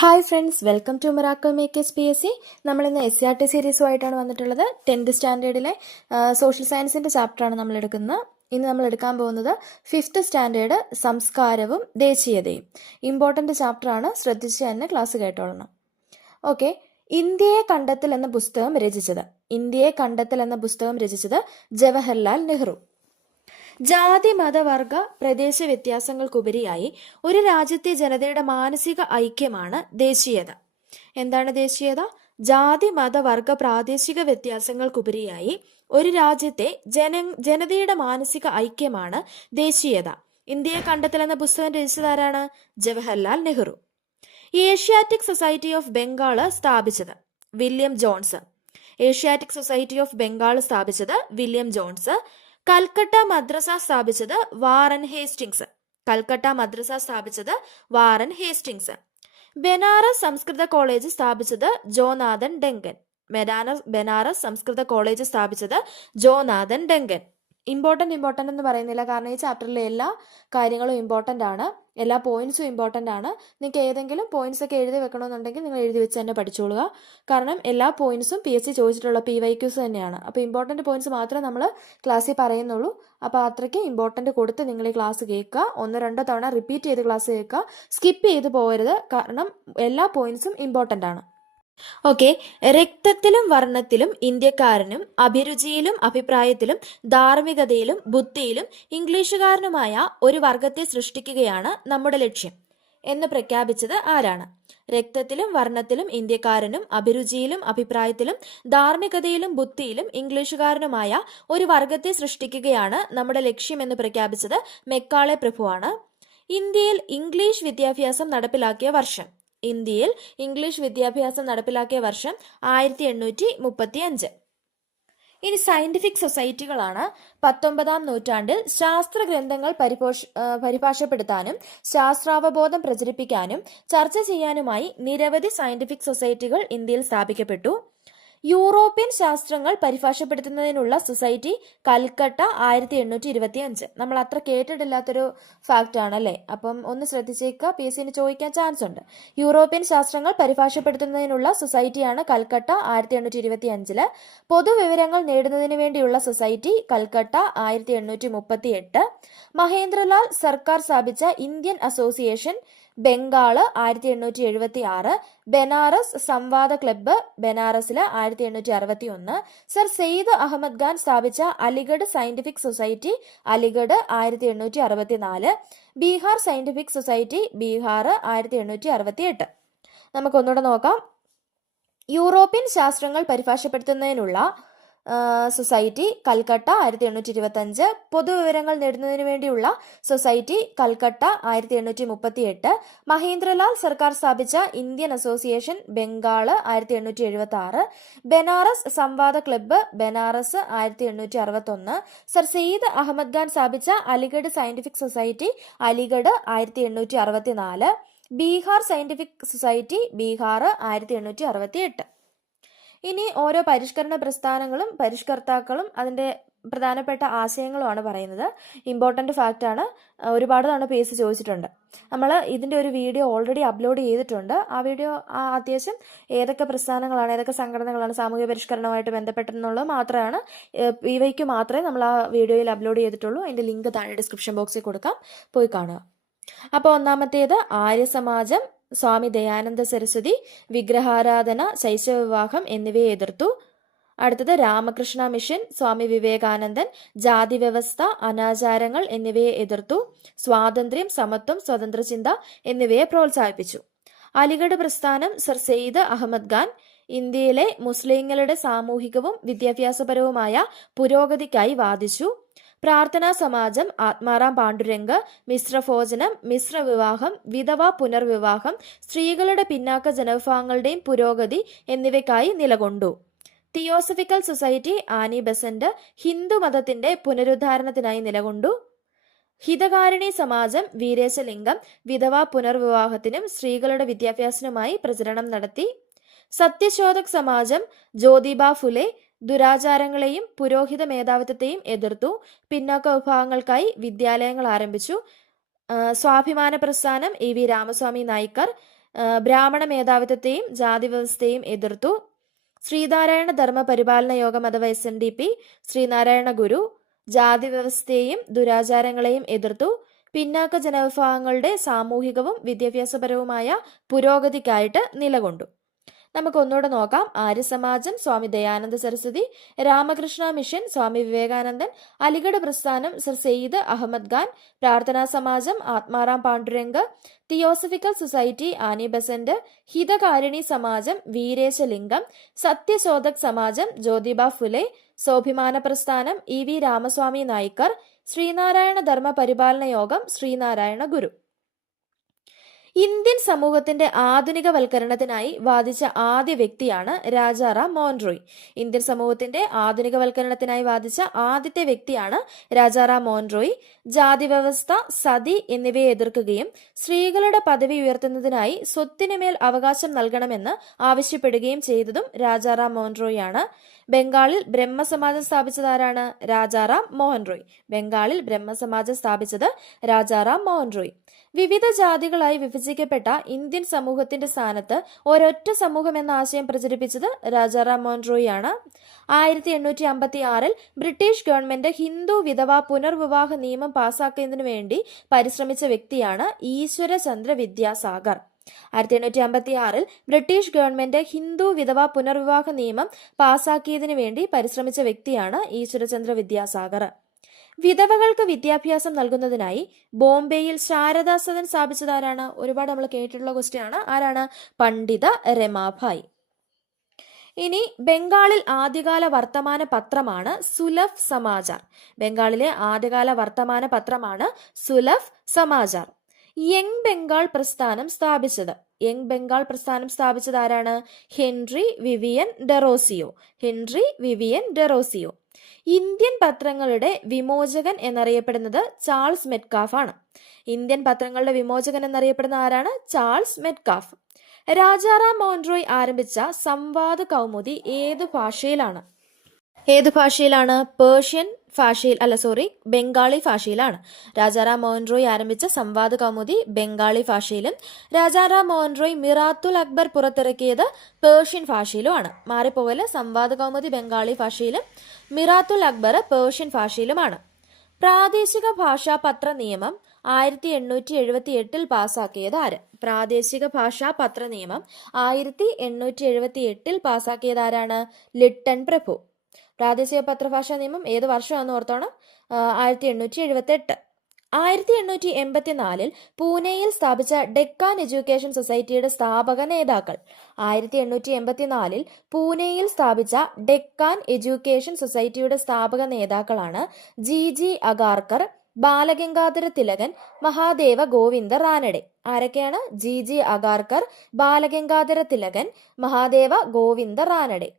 Hi friends, welcome to miracle makers PSC. നമ്മളിന്ന് SCRT സീരീസുമായിട്ടാണ് വന്നിട്ടുള്ളത്. 10th സ്റ്റാൻഡേർഡിലെ സോഷ്യൽ സയൻസിൻ്റെ ചാപ്റ്ററാണ് നമ്മൾ എടുക്കുന്നത്. ഇന്ന് നമ്മൾ എടുക്കാൻ പോകുന്നത് 5th സ്റ്റാൻഡേർഡ് സംസ്കാരവും ദേശീയതയും. ഇമ്പോർട്ടൻ്റ് ചാപ്റ്ററാണ്, ശ്രദ്ധിച്ച് തന്നെ ക്ലാസ് കേട്ടോളണം. ഓക്കെ. ഇന്ത്യയെ കണ്ടെത്തൽ എന്ന പുസ്തകം രചിച്ചത് ജവഹർലാൽ നെഹ്റു. ജാതി മതവർഗ പ്രദേശ വ്യത്യാസങ്ങൾക്കുപരിയായി ഒരു രാജ്യത്തെ ജനതയുടെ മാനസിക ഐക്യമാണ് ദേശീയത. എന്താണ് ദേശീയത? ജാതി മതവർഗ പ്രാദേശിക വ്യത്യാസങ്ങൾക്കുപരിയായി ഒരു രാജ്യത്തെ ജനതയുടെ മാനസിക ഐക്യമാണ് ദേശീയത. ഇന്ത്യയെ കണ്ടെത്തൽ എന്ന പുസ്തകം രചിച്ചതാരാണ്? Jawaharlal Nehru. Asiatic Society of Bengal സ്ഥാപിച്ചത് വില്യം ജോൺസ്. കൽക്കട്ട മദ്രസ സ്ഥാപിച്ചത് വാറൻ ഹേസ്റ്റിങ്സ്. ബനാറസ് സംസ്കൃത കോളേജ് സ്ഥാപിച്ചത് ജോനാഥൻ ഡങ്കൻ. ഇമ്പോർട്ടൻ്റ് എന്ന് പറയുന്നില്ല, കാരണം ഈ ചാപ്റ്ററിലെ എല്ലാ കാര്യങ്ങളും ഇമ്പോർട്ടൻ്റ് ആണ്, എല്ലാ പോയിന്റ്സും ഇമ്പോർട്ടൻ്റ് ആണ്. നിങ്ങൾക്ക് ഏതെങ്കിലും പോയിന്റ്സ് ഒക്കെ എഴുതി വെക്കണമെന്നുണ്ടെങ്കിൽ നിങ്ങൾ എഴുതി വെച്ച് തന്നെ പഠിച്ചോളുക. കാരണം എല്ലാ പോയിന്റ്സും PSC ചോദിച്ചിട്ടുള്ള PYQs തന്നെയാണ്. അപ്പോൾ ഇമ്പോർട്ടൻ്റ് പോയിന്റ്സ് മാത്രമേ നമ്മൾ ക്ലാസ്സിൽ പറയുന്നുള്ളൂ. അപ്പോൾ അത്രയ്ക്ക് ഇമ്പോർട്ടൻ്റ് കൊടുത്ത് നിങ്ങൾ ഈ ക്ലാസ് കേൾക്കുക. 1-2 തവണ റിപ്പീറ്റ് ചെയ്ത് ക്ലാസ് കേൾക്കുക. സ്കിപ്പ് ചെയ്ത് പോകരുത്, കാരണം എല്ലാ പോയിന്റ്സും ഇമ്പോർട്ടൻ്റ് ആണ്. ഓക്കെ. രക്തത്തിലും വർണ്ണത്തിലും ഇന്ത്യക്കാരനും അഭിരുചിയിലും അഭിപ്രായത്തിലും ധാർമ്മികതയിലും ബുദ്ധിയിലും ഇംഗ്ലീഷുകാരനുമായ ഒരു വർഗത്തെ സൃഷ്ടിക്കുകയാണ് നമ്മുടെ ലക്ഷ്യം എന്ന് പ്രഖ്യാപിച്ചത് ആരാണ്? രക്തത്തിലും വർണ്ണത്തിലും ഇന്ത്യക്കാരനും അഭിരുചിയിലും അഭിപ്രായത്തിലും ധാർമ്മികതയിലും ബുദ്ധിയിലും ഇംഗ്ലീഷുകാരനുമായ ഒരു വർഗത്തെ സൃഷ്ടിക്കുകയാണ് നമ്മുടെ ലക്ഷ്യം എന്ന് പ്രഖ്യാപിച്ചത് മെക്കാളെ പ്രഭുവാണ്. ഇന്ത്യയിൽ ഇംഗ്ലീഷ് വിദ്യാഭ്യാസം നടപ്പിലാക്കിയ വർഷം 1835. ഇനി സയന്റിഫിക് സൊസൈറ്റികളാണ്. 19-ാം നൂറ്റാണ്ടിൽ ശാസ്ത്ര ഗ്രന്ഥങ്ങൾ പരിഭാഷപ്പെടുത്താനും ശാസ്ത്രാവബോധം പ്രചരിപ്പിക്കാനും ചർച്ച ചെയ്യാനുമായി നിരവധി സയന്റിഫിക് സൊസൈറ്റികൾ ഇന്ത്യയിൽ സ്ഥാപിക്കപ്പെട്ടു. യൂറോപ്യൻ ശാസ്ത്രങ്ങൾ പരിഭാഷപ്പെടുത്തുന്നതിനുള്ള സൊസൈറ്റി കൽക്കട്ട 1825. നമ്മൾ അത്ര കേട്ടിട്ടില്ലാത്തൊരു ഫാക്റ്റ് ആണല്ലേ, അപ്പം ഒന്ന് ശ്രദ്ധിച്ചേക്കുക, PSCന് ചോദിക്കാൻ ചാൻസ് ഉണ്ട്. യൂറോപ്യൻ ശാസ്ത്രങ്ങൾ പരിഭാഷപ്പെടുത്തുന്നതിനുള്ള സൊസൈറ്റിയാണ് കൽക്കട്ട 1825. പൊതുവിവരങ്ങൾ നേടുന്നതിന് വേണ്ടിയുള്ള സൊസൈറ്റി കൽക്കട്ട 1838. മഹേന്ദ്രലാൽ സർക്കാർ സ്ഥാപിച്ച ഇന്ത്യൻ അസോസിയേഷൻ ബംഗാള് 1876. ബനാറസ് സംവാദ ക്ലബ്ബ് ബനാറസില് 1861. സർ സെയ്ദ് അഹമ്മദ് ഖാൻ സ്ഥാപിച്ച Aligarh scientific society Aligarh 1864. Bihar scientific society Bihar 1868. നമുക്കൊന്നുകൂടെ നോക്കാം. യൂറോപ്യൻ ശാസ്ത്രങ്ങൾ പരിഭാഷപ്പെടുത്തുന്നതിനുള്ള സൊസൈറ്റി കൽക്കട്ട 1825. പൊതുവിവരങ്ങൾ നേടുന്നതിന് വേണ്ടിയുള്ള സൊസൈറ്റി കൽക്കട്ട 1838. മഹേന്ദ്രലാൽ സർക്കാർ സ്ഥാപിച്ച ഇന്ത്യൻ അസോസിയേഷൻ ബംഗാള് 1876. ബനാറസ് സംവാദ ക്ലബ്ബ് ബനാറസ് 1861. സർ സെയ്ദ് അഹമ്മദ് ഖാൻ സ്ഥാപിച്ച Aligarh scientific society Aligarh 1864. Bihar scientific society Bihar 1868. ഇനി ഓരോ പരിഷ്കരണ പ്രസ്ഥാനങ്ങളും പരിഷ്കർത്താക്കളും അതിൻ്റെ പ്രധാനപ്പെട്ട ആശയങ്ങളുമാണ് പറയുന്നത്. ഇമ്പോർട്ടൻ്റ് ഫാക്റ്റ് ആണ്, ഒരുപാട് തവണ PSC ചോദിച്ചിട്ടുണ്ട്. നമ്മൾ ഇതിൻ്റെ ഒരു വീഡിയോ ഓൾറെഡി അപ്ലോഡ് ചെയ്തിട്ടുണ്ട്. ആ വീഡിയോ അത്യാവശ്യം ഏതൊക്കെ പ്രസ്ഥാനങ്ങളാണ്, ഏതൊക്കെ സംഘടനകളാണ് സാമൂഹ്യ പരിഷ്കരണവുമായിട്ട് ബന്ധപ്പെട്ടെന്നുള്ളത് മാത്രമാണ്, PYQ മാത്രമേ നമ്മൾ ആ വീഡിയോയിൽ അപ്ലോഡ് ചെയ്തിട്ടുള്ളൂ. അതിൻ്റെ ലിങ്ക് താഴെ ഡിസ്ക്രിപ്ഷൻ ബോക്സിൽ കൊടുക്കാം, പോയി കാണുക. അപ്പോൾ ഒന്നാമത്തേത് ആര്യസമാജം, സ്വാമി ദയാനന്ദ സരസ്വതി വിഗ്രഹാരാധന, ശൈശവ വിവാഹം എന്നിവയെ എതിർത്തു. അടുത്തത് രാമകൃഷ്ണ മിഷൻ, സ്വാമി വിവേകാനന്ദൻ ജാതി വ്യവസ്ഥ, അനാചാരങ്ങൾ എന്നിവയെ എതിർത്തു. സ്വാതന്ത്ര്യം, സമത്വം, സ്വതന്ത്ര ചിന്ത എന്നിവയെ പ്രോത്സാഹിപ്പിച്ചു. അലിഗഡ് പ്രസ്ഥാനം, സർ സെയ്ദ് അഹമ്മദ് ഖാൻ ഇന്ത്യയിലെ മുസ്ലിങ്ങളുടെ സാമൂഹികവും വിദ്യാഭ്യാസപരവുമായ പുരോഗതിക്കായി വാദിച്ചു. പ്രാർത്ഥനാ സമാജം, ആത്മാറാം പാണ്ഡുരംഗ്, മിശ്രഭോജനം, മിശ്ര വിവാഹം, വിധവ പുനർവിവാഹം, സ്ത്രീകളുടെ പിന്നാക്ക ജനവിഭാഗങ്ങളുടെയും പുരോഗതി എന്നിവയ്ക്കായി നിലകൊണ്ടു. Theosophical Society Annie Besant Hindu മതത്തിന്റെ പുനരുദ്ധാരണത്തിനായി നിലകൊണ്ടു. ഹിതകാരിണി സമാജം വീരേശലിംഗം വിധവ പുനർവിവാഹത്തിനും സ്ത്രീകളുടെ വിദ്യാഭ്യാസത്തിനുമായി പ്രചരണം നടത്തി. സത്യശോധക് സമാജം ജ്യോതിബ ഫുലെ ദുരാചാരങ്ങളെയും പുരോഹിത മേധാവിത്വത്തെയും എതിർത്തു. പിന്നാക്ക വിഭാഗങ്ങൾക്കായി വിദ്യാലയങ്ങൾ ആരംഭിച്ചു. സ്വാഭിമാന പ്രസ്ഥാനം EV രാമസ്വാമി നായ്ക്കർ ബ്രാഹ്മണ മേധാവിത്വത്തെയും ജാതി വ്യവസ്ഥയെയും എതിർത്തു. ശ്രീനാരായണ ധർമ്മ പരിപാലന യോഗം അഥവാ SNDP, ശ്രീനാരായണ ഗുരു ജാതി വ്യവസ്ഥയെയും ദുരാചാരങ്ങളെയും എതിർത്തു. പിന്നാക്ക ജനവിഭാഗങ്ങളുടെ സാമൂഹികവും വിദ്യാഭ്യാസപരവുമായ പുരോഗതിക്കായിട്ട് നിലകൊണ്ടു. നമുക്ക് ഒന്നുകൂടെ നോക്കാം. ആര്യസമാജം സ്വാമി ദയാനന്ദ സരസ്വതി, രാമകൃഷ്ണ മിഷൻ സ്വാമി വിവേകാനന്ദൻ, അലിഗഡ് പ്രസ്ഥാനം സർ സെയ്ദ് അഹമ്മദ് ഖാൻ, പ്രാർത്ഥനാ സമാജം Atmaram Pandurang, Theosophical Society Annie Besant, Hitakarini സമാജം വീരേശലിംഗം, സത്യശോധക് സമാജം ജ്യോതിബ ഫുലെ, സ്വാഭിമാന പ്രസ്ഥാനം EV രാമസ്വാമി നായിക്കർ, ശ്രീനാരായണ ധർമ്മ പരിപാലന യോഗം ശ്രീനാരായണ ഗുരു. ഇന്ത്യൻ സമൂഹത്തിന്റെ ആധുനികവൽക്കരണത്തിനായി വാദിച്ച ആദ്യ വ്യക്തിയാണ് രാജാറാം മോഹൻ റോയ്. ഇന്ത്യൻ സമൂഹത്തിന്റെ ആധുനികവൽക്കരണത്തിനായി വാദിച്ച ആദ്യത്തെ വ്യക്തിയാണ് രാജാറാം മോഹൻ റോയ്. ജാതി വ്യവസ്ഥ, സതി എന്നിവയെ എതിർക്കുകയും സ്ത്രീകളുടെ പദവി ഉയർത്തുന്നതിനായി സ്വത്തിനുമേൽ അവകാശം നൽകണമെന്ന് ആവശ്യപ്പെടുകയും ചെയ്തതും രാജാറാം മോഹൻ റോയ് ആണ്. ബംഗാളിൽ ബ്രഹ്മസമാജം സ്ഥാപിച്ചതാരാണ്? രാജാറാം മോഹൻ റോയ്. ബംഗാളിൽ ബ്രഹ്മസമാജം സ്ഥാപിച്ചത് രാജാറാം മോഹൻ റോയ്. വിവിധ ജാതികളായി വിഭജിക്കപ്പെട്ട ഇന്ത്യൻ സമൂഹത്തിന്റെ സ്ഥാനത്ത് ഒരൊറ്റ സമൂഹം എന്ന ആശയം പ്രചരിപ്പിച്ചത് രാജാറാം മോഹൻ റോയ് ആണ്. 1856 ബ്രിട്ടീഷ് ഗവൺമെന്റ് ഹിന്ദു വിധവ പുനർവിവാഹ നിയമം പാസാക്കുന്നതിനു വേണ്ടി പരിശ്രമിച്ച വ്യക്തിയാണ് ഈശ്വരചന്ദ്ര വിദ്യാസാഗർ. 1856 ബ്രിട്ടീഷ് ഗവൺമെന്റ് ഹിന്ദു വിധവ പുനർവിവാഹ നിയമം പാസാക്കിയതിനു വേണ്ടി പരിശ്രമിച്ച വ്യക്തിയാണ് ഈശ്വരചന്ദ്ര വിദ്യാസാഗർ. വിധവകൾക്ക് വിദ്യാഭ്യാസം നൽകുന്നതിനായി ബോംബെയിൽ ശാരദാ സദൻ സ്ഥാപിച്ചതാരാണ്? ഒരുപാട് നമ്മൾ കേട്ടിട്ടുള്ള ക്വസ്റ്റ്യൻ ആണ്. ആരാണ്? പണ്ഡിത രമാഭായ്. ഇനി ബംഗാളിൽ ആദ്യകാല വർത്തമാന പത്രമാണ് സുലഭ് സമാചാർ. ബംഗാളിലെ ആദ്യകാല വർത്തമാന പത്രമാണ് സുലഭ് സമാചാർ. യങ് ബംഗാൾ പ്രസ്ഥാനം സ്ഥാപിച്ചത് ആരാണ്? Henry Vivian Derozio. Henry Vivian Derozio. Indian പത്രങ്ങളുടെ വിമോചകൻ എന്നറിയപ്പെടുന്നത് ചാൾസ് മെറ്റ്കാഫ് ആണ്. ഇന്ത്യൻ പത്രങ്ങളുടെ വിമോചകൻ എന്നറിയപ്പെടുന്ന ആരാണ്? Charles Metcalfe. രാജാറാം മോഹൻ റോയ് ആരംഭിച്ച സംവാദ കൗമുദി ഏത് ഭാഷയിലാണ്? ബംഗാളി ഭാഷയിലാണ്. രാജാറാം മോഹൻ റോയ് ആരംഭിച്ച സംവാദ കൗമുദി ബംഗാളി ഭാഷയിലും രാജാറാം മോഹൻ റോയ് മിറാത്തുൽ അക്ബർ പുറത്തിറക്കിയത് പേർഷ്യൻ ഭാഷയിലുമാണ്. മാറിപ്പോകല്. സംവാദ കൗമുദി ബംഗാളി ഭാഷയിലും മിറാത്തുൽ അക്ബർ പേർഷ്യൻ ഭാഷയിലുമാണ്. പ്രാദേശിക ഭാഷാ പത്ര നിയമം 1878 പാസാക്കിയത് ആര്? പ്രാദേശിക ഭാഷാ പത്ര നിയമം 1878 പാസാക്കിയത് ആരാണ്? ലിട്ടൺ പ്രഭു. പ്രാദേശിക പത്രഭാഷാ നിയമം ഏത് വർഷമാണെന്ന് ഓർത്തോണം? 1878. 1884 പൂനെയിൽ സ്ഥാപിച്ച ഡെക്കാൻ എഡ്യൂക്കേഷൻ സൊസൈറ്റിയുടെ സ്ഥാപക നേതാക്കൾ. 1884 പൂനെയിൽ സ്ഥാപിച്ച ഡെക്കാൻ എഡ്യൂക്കേഷൻ സൊസൈറ്റിയുടെ സ്ഥാപക നേതാക്കളാണ് GG അഗാർക്കർ, ബാലഗംഗാധര തിലകൻ, മഹാദേവ ഗോവിന്ദ റാനഡെ. ആരൊക്കെയാണ്? GG അഗാർക്കർ, ബാലഗംഗാധര തിലകൻ, മഹാദേവ ഗോവിന്ദ റാനഡെ.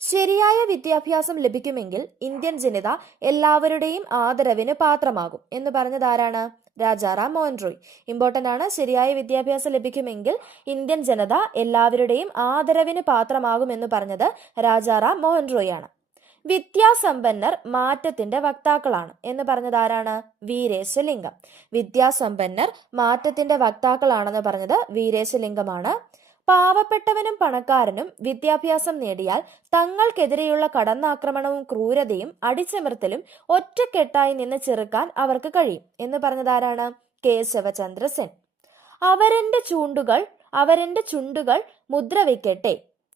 ശരിയായ വിദ്യാഭ്യാസം ലഭിക്കുമെങ്കിൽ ഇന്ത്യൻ ജനത എല്ലാവരുടെയും ആദരവിന് പാത്രമാകും എന്ന് പറഞ്ഞത് ആരാണ്? രാജാറാം മോഹൻ റോയ്. ഇമ്പോർട്ടന്റ് ആണ്. ശരിയായ വിദ്യാഭ്യാസം ലഭിക്കുമെങ്കിൽ ഇന്ത്യൻ ജനത എല്ലാവരുടെയും ആദരവിന് പാത്രമാകും എന്ന് പറഞ്ഞത് രാജാറാം മോഹൻ റോയ് ആണ്. വിദ്യാസമ്പന്നർ മാറ്റത്തിന്റെ വക്താക്കളാണ് എന്ന് പറഞ്ഞത് ആരാണ്? വീരേശലിംഗം. വിദ്യാസമ്പന്നർ മാറ്റത്തിന്റെ വക്താക്കളാണെന്ന് പറഞ്ഞത് വീരേശലിംഗമാണ്. പാവപ്പെട്ടവനും പണക്കാരനും വിദ്യാഭ്യാസം നേടിയാൽ തങ്ങൾക്കെതിരെയുള്ള കടന്നാക്രമണവും ക്രൂരതയും അടിച്ചമർത്തലും ഒറ്റക്കെട്ടായി നിന്ന് ചെറുക്കാൻ അവർക്ക് കഴിയും എന്ന് പറഞ്ഞതാരാണ്? കേശവചന്ദ്ര സെൻ. അവരെന്റെ ചുണ്ടുകൾ മുദ്ര വയ്ക്കട്ടെ,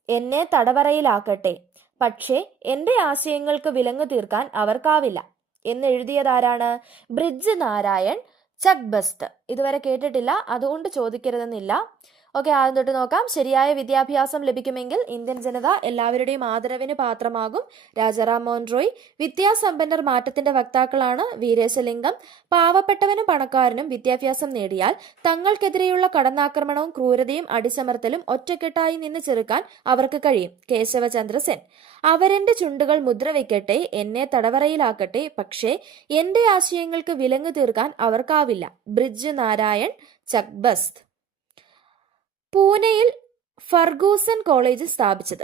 എന്നെ തടവറയിലാക്കട്ടെ, പക്ഷേ എന്റെ ആശയങ്ങൾക്ക് വിലങ്ങു തീർക്കാൻ അവർക്കാവില്ല എന്ന് എഴുതിയതാരാണ്? ബ്രിജ് നാരായൺ ചക്ബസ്ത്. ഇതുവരെ കേട്ടിട്ടില്ല, അതുകൊണ്ട് ചോദിക്കരുതെന്നില്ല. ഓക്കെ, ആദ്യം തൊട്ട് നോക്കാം. ശരിയായ വിദ്യാഭ്യാസം ലഭിക്കുമെങ്കിൽ ഇന്ത്യൻ ജനത എല്ലാവരുടെയും ആദരവിന് പാത്രമാകും. രാജാറാം മോഹൻ റോയ്. വിദ്യാസമ്പന്നർ മാറ്റത്തിന്റെ വക്താക്കളാണ്. വീരേശലിംഗം. പാവപ്പെട്ടവനും പണക്കാരനും വിദ്യാഭ്യാസം നേടിയാൽ തങ്ങൾക്കെതിരെയുള്ള കടന്നാക്രമണവും ക്രൂരതയും അടിച്ചമർത്തലും ഒറ്റക്കെട്ടായി നിന്ന് ചെറുക്കാൻ അവർക്ക് കഴിയും. കേശവചന്ദ്ര സെൻ. അവരെന്റെ ചുണ്ടുകൾ മുദ്ര വയ്ക്കട്ടെ, എന്നെ തടവറയിലാക്കട്ടെ, പക്ഷേ എന്റെ ആശയങ്ങൾക്ക് വിലങ്ങു തീർക്കാൻ അവർക്കാവില്ല. ബ്രിജ് നാരായൺ ചക്ബസ്ത്. പൂനെയിൽ ഫർഗൂസൺ കോളേജ് സ്ഥാപിച്ചത്?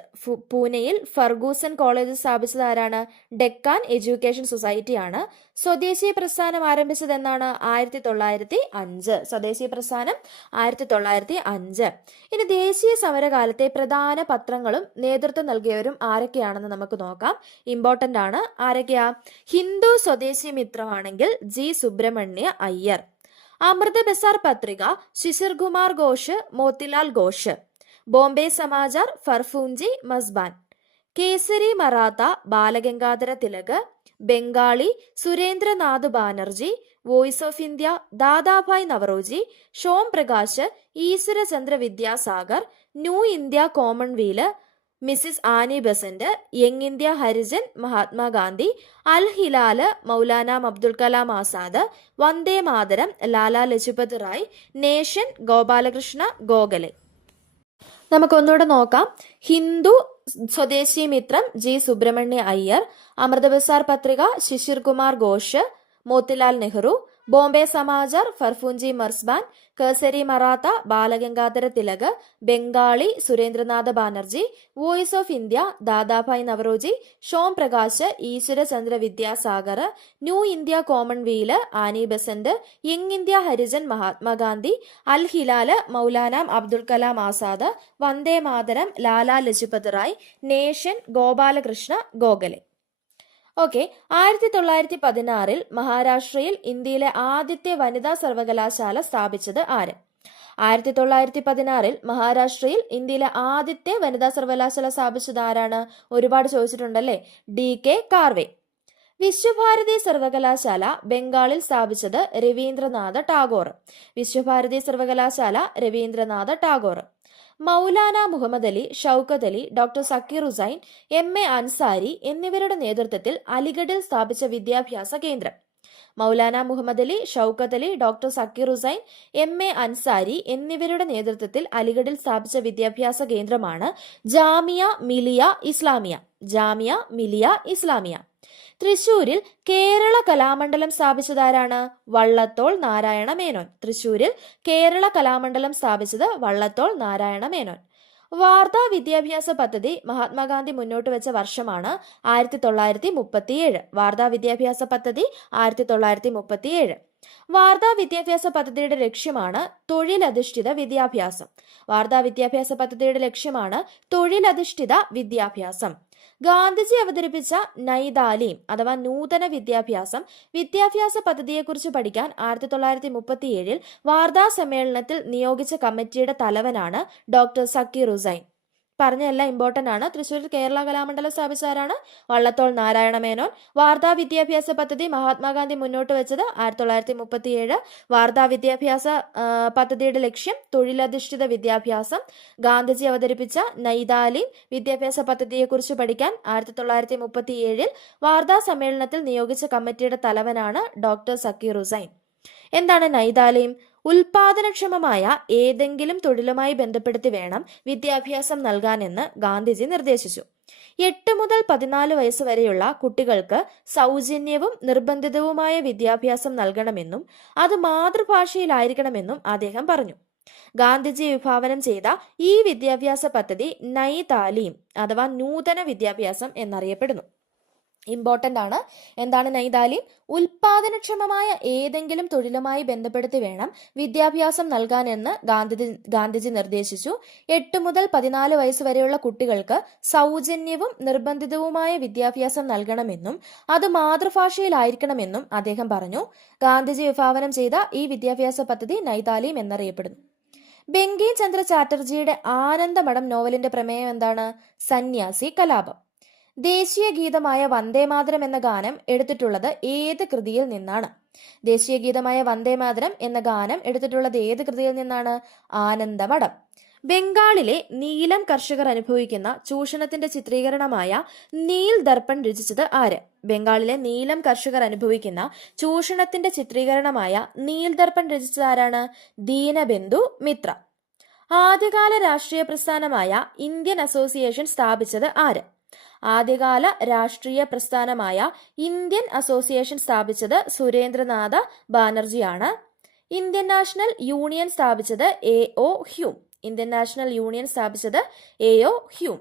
പൂനെയിൽ ഫർഗൂസൺ കോളേജ് സ്ഥാപിച്ചത് ആരാണ്? ഡെക്കാൻ എഡ്യൂക്കേഷൻ സൊസൈറ്റിയാണ്. സ്വദേശി പ്രസ്ഥാനം ആരംഭിച്ചത് എന്നാണ്? 1905. സ്വദേശി പ്രസ്ഥാനം 1905. ഇനി ദേശീയ സമരകാലത്തെ പ്രധാന പത്രങ്ങളും നേതൃത്വം നൽകിയവരും ആരൊക്കെയാണെന്ന് നമുക്ക് നോക്കാം. ഇമ്പോർട്ടന്റ് ആണ്. ആരൊക്കെയാ? ഹിന്ദു സ്വദേശി മിത്രമാണെങ്കിൽ G Subramania Iyer. Amrita Bazar Patrika Sisir Kumar Ghosh, Motilal Ghosh. Bombay Samachar Fardunji Marzban. Kesari Maratha Bal Gangadhar Tilak. Bengalee Surendranath Banerjee. Voice of India Dadabhai Naoroji. Shome Prakash Ishwarchandra Vidyasagar. New India Commonweal Mrs Annie Besant. Young India Harijan Mahatma Gandhi. Al Hilal Maulana Abdul Kalam Azad. Vande Mataram Lala Lajpat Rai. Nation Gopalakrishna Gokhale. നമുക്കൊന്നുകൂടെ നോക്കാം. ഹിന്ദു സ്വദേശി മിത്രം G Subramania Iyer. Amrita Bazar Patrika Sisir Kumar Ghosh, Motilal Nehru. Bombay Samachar Fardunji Marzban. Kesari Maratha Bal Gangadhar Tilak. Bengalee Surendranath Banerjee. Voice of India Dadabhai Naoroji. Shome Prakash Ishwarchandra Vidyasagar. New India Commonweal Annie Besant. Young India Harijan Mahatma Gandhi. Al Hilal Maulana Abdul Kalam Azad. Vande Mataram Lala Lajpat Rai. Nation Gopalakrishna Gokhale. Okay. 1916 മഹാരാഷ്ട്രയിൽ ഇന്ത്യയിലെ ആദ്യത്തെ വനിതാ സർവകലാശാല സ്ഥാപിച്ചത് ആര്? 1916 മഹാരാഷ്ട്രയിൽ ഇന്ത്യയിലെ ആദ്യത്തെ വനിതാ സർവകലാശാല സ്ഥാപിച്ചത് ആരാണ്? ഒരുപാട് ചോദിച്ചിട്ടുണ്ടല്ലേ. DK കാർവെ. വിശ്വഭാരതി സർവകലാശാല ബംഗാളിൽ സ്ഥാപിച്ചത് രവീന്ദ്രനാഥ ടാഗോർ. വിശ്വഭാരതി സർവകലാശാല രവീന്ദ്രനാഥ ടാഗോർ. മൗലാന മുഹമ്മദ് അലി, ഷൗക്കത്ത് അലി, ഡോക്ടർ സക്കീർ ഹുസൈൻ, MA അൻസാരി എന്നിവരുടെ നേതൃത്വത്തിൽ അലിഗഡിൽ സ്ഥാപിച്ച വിദ്യാഭ്യാസ കേന്ദ്രം. മൗലാന മുഹമ്മദ് അലി, ഷൗക്കത്ത് അലി, ഡോക്ടർ സക്കീർ ഹുസൈൻ, MA അൻസാരി എന്നിവരുടെ നേതൃത്വത്തിൽ അലിഗഡിൽ സ്ഥാപിച്ച വിദ്യാഭ്യാസ കേന്ദ്രമാണ് ജാമിയ മിലിയ ഇസ്ലാമിയ. ജാമിയ മിലിയ ഇസ്ലാമിയ. തൃശൂരിൽ കേരള കലാമണ്ഡലം സ്ഥാപിച്ചതാരാണ്? വള്ളത്തോൾ നാരായണ മേനോൻ. തൃശൂരിൽ കേരള കലാമണ്ഡലം സ്ഥാപിച്ചത് വള്ളത്തോൾ നാരായണ മേനോൻ. വാർത്താ വിദ്യാഭ്യാസ പദ്ധതി മഹാത്മാഗാന്ധി മുന്നോട്ട് വെച്ച വർഷമാണ് 1937. വാർത്താ വിദ്യാഭ്യാസ പദ്ധതി 1937. വാർത്താ വിദ്യാഭ്യാസ പദ്ധതിയുടെ ലക്ഷ്യമാണ് തൊഴിലധിഷ്ഠിത വിദ്യാഭ്യാസം. വാർത്താ വിദ്യാഭ്യാസ പദ്ധതിയുടെ ലക്ഷ്യമാണ് തൊഴിലധിഷ്ഠിത വിദ്യാഭ്യാസം. ഗാന്ധിജി അവതരിപ്പിച്ച നൈതാലീം അഥവാ നൂതന വിദ്യാഭ്യാസം വിദ്യാഭ്യാസ പദ്ധതിയെക്കുറിച്ച് പഠിക്കാൻ 1937 വാർത്താ സമ്മേളനത്തിൽ നിയോഗിച്ച കമ്മിറ്റിയുടെ തലവനാണ് ഡോക്ടർ സക്കീർ ഹുസൈൻ. പറഞ്ഞ എല്ലാം ഇമ്പോർട്ടന്റ് ആണ്. തൃശ്ശൂരിൽ കേരള കലാമണ്ഡലം സ്ഥാപിച്ചാരാണ്? വള്ളത്തോൾ നാരായണ മേനോൻ. വാർത്താ വിദ്യാഭ്യാസ പദ്ധതി മഹാത്മാഗാന്ധി മുന്നോട്ട് വെച്ചത് 1937. വാർത്താ വിദ്യാഭ്യാസ പദ്ധതിയുടെ ലക്ഷ്യം തൊഴിലധിഷ്ഠിത വിദ്യാഭ്യാസം. ഗാന്ധിജി അവതരിപ്പിച്ച നൈതാലീം വിദ്യാഭ്യാസ പദ്ധതിയെക്കുറിച്ച് പഠിക്കാൻ 1937 വാർത്താ സമ്മേളനത്തിൽ നിയോഗിച്ച കമ്മിറ്റിയുടെ തലവനാണ് ഡോക്ടർ സക്കീർ ഹുസൈൻ. എന്താണ് നൈതാലീം? ഉൽപാദനക്ഷമമായ ഏതെങ്കിലും തൊഴിലുമായി ബന്ധപ്പെടുത്തി വേണം വിദ്യാഭ്യാസം നൽകാനെന്ന് ഗാന്ധിജി നിർദ്ദേശിച്ചു. 8 മുതൽ 14 വയസ്സ് വരെയുള്ള കുട്ടികൾക്ക് സൗജന്യവും നിർബന്ധിതവുമായ വിദ്യാഭ്യാസം നൽകണമെന്നും അത് മാതൃഭാഷയിലായിരിക്കണമെന്നും അദ്ദേഹം പറഞ്ഞു. ഗാന്ധിജി വിഭാവനം ചെയ്ത ഈ വിദ്യാഭ്യാസ പദ്ധതി നൈതാലീം അഥവാ നൂതന വിദ്യാഭ്യാസം എന്നറിയപ്പെടുന്നു. ഇമ്പോർട്ടന്റ് ആണ്. എന്താണ് നൈതാലീം? ഉൽപാദനക്ഷമമായ ഏതെങ്കിലും തൊഴിലുമായി ബന്ധപ്പെടുത്തി വേണം വിദ്യാഭ്യാസം നൽകാനെന്ന് ഗാന്ധിജി നിർദ്ദേശിച്ചു. 8 മുതൽ 14 വയസ്സ് വരെയുള്ള കുട്ടികൾക്ക് സൗജന്യവും നിർബന്ധിതവുമായ വിദ്യാഭ്യാസം നൽകണമെന്നും അത് മാതൃഭാഷയിലായിരിക്കണമെന്നും അദ്ദേഹം പറഞ്ഞു. ഗാന്ധിജി വിഭാവനം ചെയ്ത ഈ വിദ്യാഭ്യാസ പദ്ധതി നൈതാലീം എന്നറിയപ്പെടുന്നു. ബങ്കിം ചന്ദ്ര ചാറ്റർജിയുടെ ആനന്ദമഠം നോവലിന്റെ പ്രമേയം എന്താണ്? സന്യാസി കലാപം. ദേശീയ ഗീതമായ വന്ദേമാതരം എന്ന ഗാനം എടുത്തിട്ടുള്ളത് ഏത് കൃതിയിൽ നിന്നാണ്? ദേശീയ ഗീതമായ വന്ദേമാതരം എന്ന ഗാനം എടുത്തിട്ടുള്ളത് ഏത് കൃതിയിൽ നിന്നാണ്? ആനന്ദമഠം. ബംഗാളിലെ നീലം കർഷകർ അനുഭവിക്കുന്ന ചൂഷണത്തിന്റെ ചിത്രീകരണമായ നീൽ ദർപ്പൺ രചിച്ചത് ആര്? ബംഗാളിലെ നീലം കർഷകർ അനുഭവിക്കുന്ന ചൂഷണത്തിന്റെ ചിത്രീകരണമായ നീൽ ദർപ്പൺ രചിച്ചത് ആരാണ്? ദീനബന്ധു മിത്ര. ആദ്യകാല രാഷ്ട്രീയ പ്രസ്ഥാനമായ ഇന്ത്യൻ അസോസിയേഷൻ സ്ഥാപിച്ചത് ആര്? ആദ്യകാല രാഷ്ട്രീയ പ്രസ്ഥാനമായ ഇന്ത്യൻ അസോസിയേഷൻ സ്ഥാപിച്ചത് സുരേന്ദ്രനാഥ ബാനർജിയാണ്. ഇന്ത്യൻ നാഷണൽ യൂണിയൻ സ്ഥാപിച്ചത് AO Hume. Indian national union സ്ഥാപിച്ചത് A.O. ഹ്യൂം.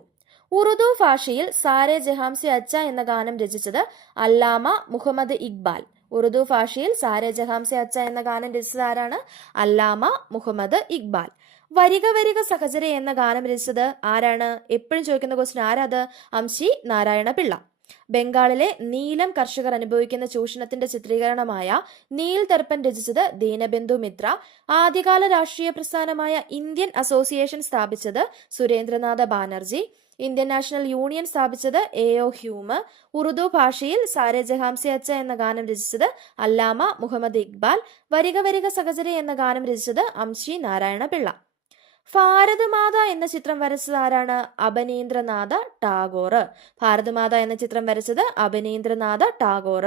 ഉറുദു ഭാഷയിൽ സാരെ ജഹാംസെ അച്ച എന്ന ഗാനം രചിച്ചത് അല്ലാമ മുഹമ്മദ് ഇക്ബാൽ. ഉറുദു ഭാഷയിൽ സാരെ ജഹാംസെ അച്ച എന്ന ഗാനം രചിച്ചത് ആരാണ്? അല്ലാമ മുഹമ്മദ് ഇക്ബാൽ. വരിക വരിക സഹചരെ എന്ന ഗാനം രചിച്ചത് ആരാണ്? എപ്പോഴും ചോദിക്കുന്ന ക്വസ്റ്റ്യൻ, ആരാത്? അംശി നാരായണ പിള്ള. ബംഗാളിലെ നീലം കർഷകർ അനുഭവിക്കുന്ന ചൂഷണത്തിന്റെ ചിത്രീകരണമായ നീൽ ദർപ്പൺ രചിച്ചത് ദീനബന്ധു മിത്ര. ആദ്യകാല രാഷ്ട്രീയ പ്രസ്ഥാനമായ ഇന്ത്യൻ അസോസിയേഷൻ സ്ഥാപിച്ചത് Surendranath Banerjee. Indian national union സ്ഥാപിച്ചത് A.O. ഹ്യൂം. ഉറുദു ഭാഷയിൽ സാരെ ജഹാംസെ അച്ച എന്ന ഗാനം രചിച്ചത് അല്ലാമ മുഹമ്മദ് ഇക്ബാൽ. വരിക വരിക സഹചരെ എന്ന ഗാനം രചിച്ചത് അംശി നാരായണ പിള്ള. ഭാരതമാത എന്ന ചിത്രം വരച്ചത് ആരാണ്? അബനീന്ദ്രനാഥ ടാഗോർ. ഭാരതമാത എന്ന ചിത്രം വരച്ചത് അബനീന്ദ്രനാഥ ടാഗോർ.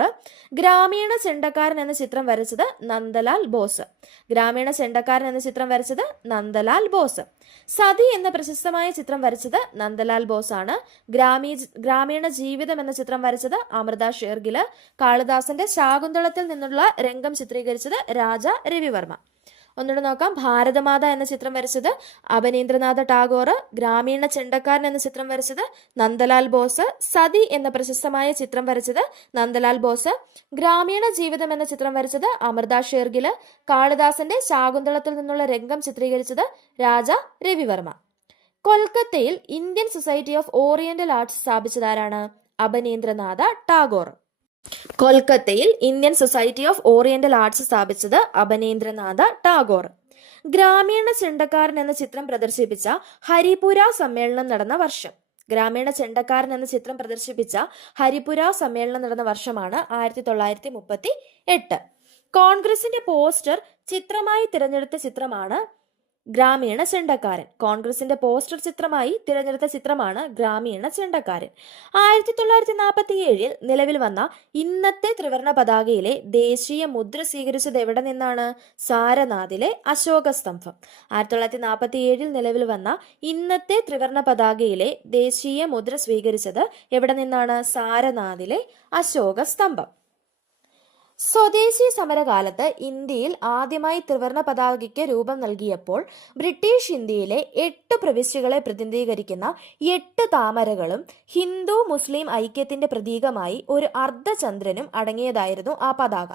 ഗ്രാമീണ ചെണ്ടക്കാരൻ എന്ന ചിത്രം വരച്ചത് നന്ദലാൽ ബോസ്. ഗ്രാമീണ ചെണ്ടക്കാരൻ എന്ന ചിത്രം വരച്ചത് നന്ദലാൽ ബോസ്. സതി എന്ന പ്രശസ്തമായ ചിത്രം വരച്ചത് നന്ദലാൽ ബോസ് ആണ്. ഗ്രാമീണ ജീവിതം എന്ന ചിത്രം വരച്ചത് അമൃത ഷേർഗില്. കാളിദാസന്റെ ശാകുന്തളത്തിൽ നിന്നുള്ള രംഗം ചിത്രീകരിച്ചത് രാജ രവിവർമ്മ. ഒന്നുകൂടെ നോക്കാം. ഭാരതമാത എന്ന ചിത്രം വരച്ചത് അബനീന്ദ്രനാഥ ടാഗോർ. ഗ്രാമീണ ചെണ്ടക്കാരൻ എന്ന ചിത്രം വരച്ചത് നന്ദലാൽ ബോസ്. സതി എന്ന പ്രശസ്തമായ ചിത്രം വരച്ചത് നന്ദലാൽ ബോസ്. ഗ്രാമീണ ജീവിതം എന്ന ചിത്രം വരച്ചത് അമൃത ഷേർഗില്. കാളിദാസന്റെ ശാകുന്തളത്തിൽ നിന്നുള്ള രംഗം ചിത്രീകരിച്ചത് രാജ രവിവർമ്മ. കൊൽക്കത്തയിൽ Indian Society of Oriental Arts സ്ഥാപിച്ചതാരാണ്? അബനീന്ദ്രനാഥ ടാഗോർ. കൊൽക്കത്തയിൽ Indian Society of Oriental Arts സ്ഥാപിച്ചത് അബനീന്ദ്രനാഥ ടാഗോർ. ഗ്രാമീണ ചെണ്ടക്കാരൻ എന്ന ചിത്രം പ്രദർശിപ്പിച്ച ഹരിപുര സമ്മേളനം നടന്ന വർഷം. ഗ്രാമീണ ചെണ്ടക്കാരൻ എന്ന ചിത്രം പ്രദർശിപ്പിച്ച ഹരിപുര സമ്മേളനം നടന്ന വർഷമാണ് 1938. കോൺഗ്രസിന്റെ പോസ്റ്റർ ചിത്രമായി തിരഞ്ഞെടുത്ത ചിത്രമാണ് ഗ്രാമീണ ചെണ്ടക്കാരൻ. കോൺഗ്രസിന്റെ പോസ്റ്റർ ചിത്രമായി തിരഞ്ഞെടുത്ത ചിത്രമാണ് ഗ്രാമീണ ചെണ്ടക്കാരൻ. 1947 നിലവിൽ വന്ന ഇന്നത്തെ ത്രിവർണ പതാകയിലെ ദേശീയ മുദ്ര സ്വീകരിച്ചത് എവിടെ നിന്നാണ്? സാരനാഥിലെ അശോക സ്തംഭം. 1947 നിലവിൽ വന്ന ഇന്നത്തെ ത്രിവർണ പതാകയിലെ ദേശീയ മുദ്ര സ്വീകരിച്ചത് എവിടെ നിന്നാണ്? സാരനാഥിലെ അശോക സ്തംഭം. സ്വദേശി സമരകാലത്ത് ഇന്ത്യയിൽ ആദ്യമായി ത്രിവർണ പതാകയ്ക്ക് രൂപം നൽകിയപ്പോൾ ബ്രിട്ടീഷ് ഇന്ത്യയിലെ 8 പ്രവിശ്യകളെ പ്രതിനിധീകരിക്കുന്ന 8 താമരകളും ഹിന്ദു മുസ്ലിം ഐക്യത്തിന്റെ പ്രതീകമായി ഒരു അർദ്ധചന്ദ്രനും അടങ്ങിയതായിരുന്നു ആ പതാക.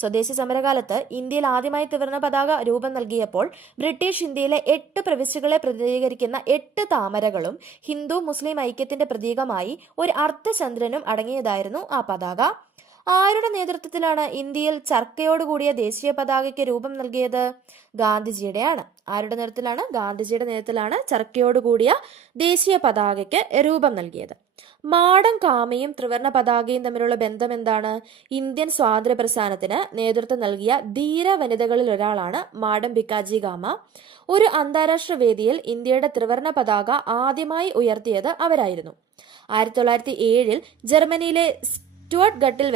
സ്വദേശി സമരകാലത്ത് ഇന്ത്യയിൽ ആദ്യമായി ത്രിവർണ പതാക രൂപം നൽകിയപ്പോൾ ബ്രിട്ടീഷ് ഇന്ത്യയിലെ 8 പ്രവിശ്യകളെ പ്രതിനിധീകരിക്കുന്ന 8 താമരകളും ഹിന്ദു മുസ്ലിം ഐക്യത്തിന്റെ പ്രതീകമായി ഒരു അർദ്ധചന്ദ്രനും അടങ്ങിയതായിരുന്നു ആ പതാക. ആരുടെ നേതൃത്വത്തിലാണ് ഇന്ത്യയിൽ ചർക്കയോടുകൂടിയ ദേശീയ പതാകയ്ക്ക് രൂപം നൽകിയത്? ഗാന്ധിജിയുടെയാണ്. ആരുടെ നേതൃത്വത്തിലാണ്? ഗാന്ധിജിയുടെ നേതൃത്വത്തിലാണ് ചർക്കയോടുകൂടിയ ദേശീയ പതാകയ്ക്ക് രൂപം നൽകിയത്. മാടം കാമയും ത്രിവർണ പതാകയും തമ്മിലുള്ള ബന്ധം എന്താണ്? ഇന്ത്യൻ സ്വാതന്ത്ര്യ പ്രസ്ഥാനത്തിന് നേതൃത്വം നൽകിയ ധീര വനിതകളിൽ ഒരാളാണ് മാഡം ഭിക്കാജി കാമ. ഒരു അന്താരാഷ്ട്ര വേദിയിൽ ഇന്ത്യയുടെ ത്രിവർണ പതാക ആദ്യമായി ഉയർത്തിയത് അവരായിരുന്നു. 1907 ജർമ്മനിയിലെ സ്റ്റഡ്ഗട്ടിൽ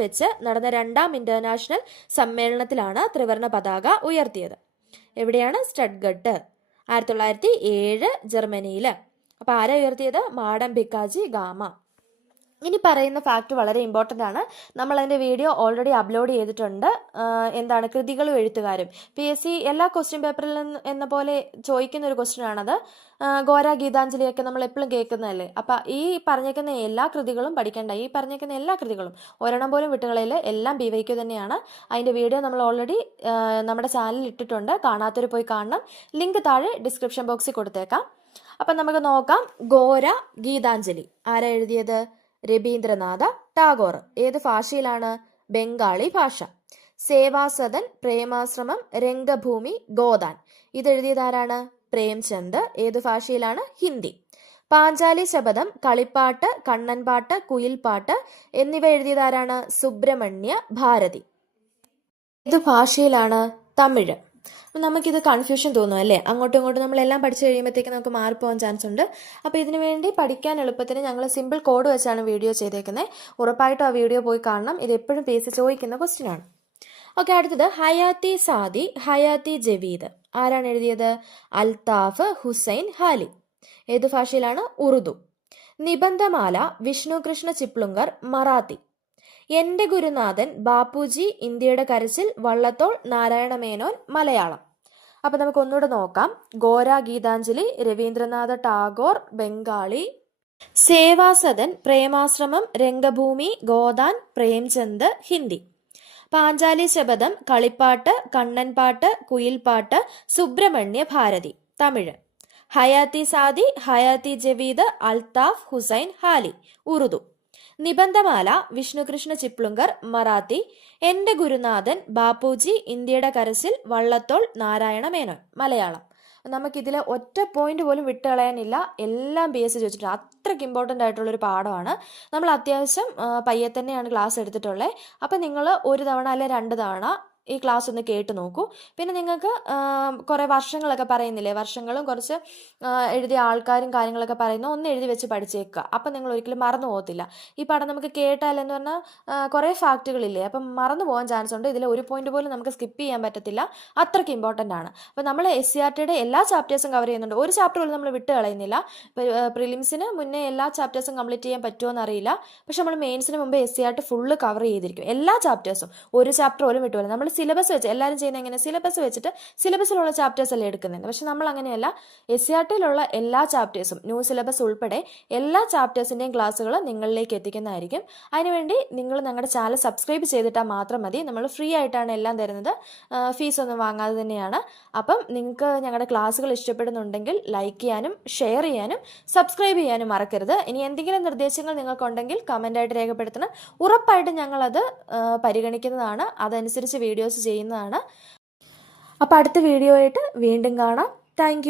വെച്ച് നടന്ന 2ാം ഇന്റർനാഷണൽ സമ്മേളനത്തിലാണ് ത്രിവർണ പതാക ഉയർത്തിയത്. എവിടെയാണ്? സ്റ്റഡ്ഗട്ട്. 1907 ജർമ്മനിയിൽ. അപ്പൊ ആരാ ഉയർത്തിയത്? Madam Bhikaji gamma. ഇനി പറയുന്ന ഫാക്ട് വളരെ ഇമ്പോർട്ടൻ്റ് ആണ്. നമ്മൾ അതിൻ്റെ വീഡിയോ ഓൾറെഡി അപ്ലോഡ് ചെയ്തിട്ടുണ്ട്. എന്താണ്? കൃതികളും എഴുത്തുകാരും. PSC എല്ലാ ക്വസ്റ്റ്യൻ പേപ്പറിൽ എന്ന പോലെ ചോദിക്കുന്ന ഒരു ക്വസ്റ്റ്യൻ ആണത്. ഗോര ഗീതാഞ്ജലിയൊക്കെ നമ്മൾ എപ്പോഴും കേൾക്കുന്നതല്ലേ. അപ്പം ഈ പറഞ്ഞേക്കുന്ന എല്ലാ കൃതികളും പഠിക്കേണ്ട. ഈ പറഞ്ഞേക്കുന്ന എല്ലാ കൃതികളും ഒരെണ്ണം പോലും വിട്ടുകളിൽ എല്ലാം BYQ തന്നെയാണ്. അതിൻ്റെ വീഡിയോ നമ്മൾ ഓൾറെഡി നമ്മുടെ ചാനലിൽ ഇട്ടിട്ടുണ്ട്. കാണാത്തവർ പോയി കാണണം. ലിങ്ക് താഴെ ഡിസ്ക്രിപ്ഷൻ ബോക്സിൽ കൊടുത്തേക്കാം. അപ്പം നമുക്ക് നോക്കാം. ഗോര ഗീതാഞ്ജലി ആരാ എഴുതിയത്? രബീന്ദ്രനാഥ ടാഗോർ. ഏത് ഭാഷയിലാണ്? ബംഗാളി ഭാഷ. സേവാസദൻ, പ്രേമാശ്രമം, രംഗഭൂമി, ഗോദാൻ ഇതെഴുതിയത് ആരാണ്? പ്രേംചന്ദ്. ഏത് ഭാഷയിലാണ്? ഹിന്ദി. പാഞ്ചാലി ശപഥം, കളിപ്പാട്ട്, കണ്ണൻപാട്ട്, കുയിൽപ്പാട്ട് എന്നിവ എഴുതിയത് ആരാണ്? സുബ്രഹ്മണ്യ ഭാരതി. ഏത് ഭാഷയിലാണ്? തമിഴ്. നമുക്കിത് കൺഫ്യൂഷൻ തോന്നും അല്ലേ? അങ്ങോട്ടും ഇങ്ങോട്ടും നമ്മളെല്ലാം പഠിച്ചു കഴിയുമ്പോഴത്തേക്ക് നമുക്ക് മാറിപ്പോകാൻ ചാൻസ് ഉണ്ട്. അപ്പോൾ ഇതിനു വേണ്ടി പഠിക്കാൻ എളുപ്പത്തിന് ഞങ്ങൾ സിമ്പിൾ കോഡ് വെച്ചാണ് വീഡിയോ ചെയ്തേക്കുന്നത്. ഉറപ്പായിട്ടും ആ വീഡിയോ പോയി കാണണം. ഇത് എപ്പോഴും PSC ചോദിക്കുന്ന ക്വസ്റ്റ്യൻ ആണ്. ഓക്കെ, അടുത്തത് ഹയാത്തി സാദി, ഹയാത്തി ജവീദ് ആരാണ് എഴുതിയത്? അൽതാഫ് ഹുസൈൻ ഹാലി. ഏത് ഭാഷയിലാണ്? ഉറുദു. നിബന്ധമാല, വിഷ്ണു കൃഷ്ണ ചിപ്ലുങ്കർ, മറാത്തി. എന്റെ ഗുരുനാഥൻ ബാപ്പുജി, ഇന്ത്യയുടെ കരച്ചിൽ, വള്ളത്തോൾ നാരായണ മേനോൻ, മലയാളം. അപ്പം നമുക്ക് ഒന്നുകൂടെ നോക്കാം. ഗോര ഗീതാഞ്ജലി രവീന്ദ്രനാഥ ടാഗോർ ബംഗാളി, സേവാസദൻ പ്രേമാശ്രമം രംഗഭൂമി ഗോദാൻ പ്രേംചന്ദ് ഹിന്ദി, പാഞ്ചാലി ശബദം കളിപ്പാട്ട് കണ്ണൻപാട്ട് കുയിൽപ്പാട്ട് സുബ്രഹ്മണ്യ ഭാരതി തമിഴ്, ഹയാത്തി സാദി ഹയാത്തി ജവീദ് അൽതാഫ് ഹുസൈൻ ഹാലി ഉറുദു, നിബന്ധമാല വിഷ്ണുകൃഷ്ണ ചിപ്ലുങ്കർ മറാത്തി, എൻ്റെ ഗുരുനാഥൻ ബാപ്പുജി ഇന്ത്യയുടെ കരസിൽ വള്ളത്തോൾ നാരായണ മേനോൻ മലയാളം. നമുക്കിതിൽ ഒറ്റ പോയിന്റ് പോലും വിട്ടുകളയാനില്ല, എല്ലാം BSc ചോദിച്ചിട്ടുണ്ട്. അത്രയ്ക്ക് ഇമ്പോർട്ടൻ്റ് ആയിട്ടുള്ളൊരു പാഠമാണ്. നമ്മൾ അത്യാവശ്യം പയ്യെ തന്നെയാണ് ക്ലാസ് എടുത്തിട്ടുള്ളത്. അപ്പം നിങ്ങൾ ഒരു തവണ അല്ലെ 2 തവണ ഈ ക്ലാസ് ഒന്ന് കേട്ട് നോക്കൂ. പിന്നെ നിങ്ങൾക്ക് കുറേ വർഷങ്ങളൊക്കെ പറയുന്നില്ലേ, വർഷങ്ങളും കുറച്ച് എഴുതിയ ആൾക്കാരും കാര്യങ്ങളൊക്കെ പറയുന്ന ഒന്ന് എഴുതി വെച്ച് പഠിച്ചേക്കുക. അപ്പം നിങ്ങൾ ഒരിക്കലും മറന്നു പോകത്തില്ല. ഈ പാഠം നമുക്ക് കേട്ടാലെന്ന് പറഞ്ഞാൽ കുറേ ഫാക്റ്റുകളില്ലേ, അപ്പം മറന്നു പോകാൻ ചാൻസ് ഉണ്ട്. ഇതിൽ ഒരു പോയിന്റ് പോലും നമുക്ക് സ്കിപ്പ് ചെയ്യാൻ പറ്റത്തില്ല, അത്രയ്ക്ക് ഇമ്പോർട്ടൻ്റ് ആണ്. അപ്പം നമ്മൾ SCRTയുടെ എല്ലാ ചാപ്റ്റേഴ്സും കവർ ചെയ്യുന്നുണ്ട്, ഒരു ചാപ്റ്റർ പോലും നമ്മൾ വിട്ട് കളയുന്നില്ല. പ്രിലിംസിന് മുന്നേ എല്ലാ ചാപ്റ്റേഴ്സും കംപ്ലീറ്റ് ചെയ്യാൻ പറ്റുമോ എന്നറിയില്ല, പക്ഷെ നമ്മൾ മെയിൻസിന് മുമ്പ് SCRT ഫുള്ള് കവർ ചെയ്തിരിക്കും, എല്ലാ ചാപ്റ്റേഴ്സും, ഒരു ചാപ്റ്റർ പോലും വിട്ടുപോലും. നമ്മൾ സിലബസ് വെച്ച് എല്ലാവരും ചെയ്യുന്നത് എങ്ങനെ, സിലബസ് വെച്ചിട്ട് സിലബസിലുള്ള ചാപ്റ്റേഴ്സ് അല്ലേ എടുക്കുന്നത്, പക്ഷെ നമ്മൾ അങ്ങനെയല്ല. SCRTയിലുള്ള എല്ലാ ചാപ്റ്റേഴ്സും ന്യൂ സിലബസ് ഉൾപ്പെടെ എല്ലാ ചാപ്റ്റേഴ്സിൻ്റെയും ക്ലാസ്സുകൾ നിങ്ങളിലേക്ക് എത്തിക്കുന്നതായിരിക്കും. അതിനുവേണ്ടി നിങ്ങൾ ഞങ്ങളുടെ ചാനൽ സബ്സ്ക്രൈബ് ചെയ്തിട്ടാൽ മാത്രം മതി. നമ്മൾ ഫ്രീ ആയിട്ടാണ് എല്ലാം തരുന്നത്, ഫീസൊന്നും വാങ്ങാതെ തന്നെയാണ്. അപ്പം നിങ്ങൾക്ക് ഞങ്ങളുടെ ക്ലാസ്സുകൾ ഇഷ്ടപ്പെടുന്നുണ്ടെങ്കിൽ ലൈക്ക് ചെയ്യാനും ഷെയർ ചെയ്യാനും സബ്സ്ക്രൈബ് ചെയ്യാനും മറക്കരുത്. ഇനി എന്തെങ്കിലും നിർദ്ദേശങ്ങൾ നിങ്ങൾക്കുണ്ടെങ്കിൽ കമൻ്റായിട്ട് രേഖപ്പെടുത്തണം, ഉറപ്പായിട്ടും ഞങ്ങളത് പരിഗണിക്കുന്നതാണ്, അതനുസരിച്ച് വീഡിയോസ് ചെയ്യുന്നതാണ്. അപ്പോൾ അടുത്ത വീഡിയോ ആയിട്ട് വീണ്ടും കാണാം. താങ്ക്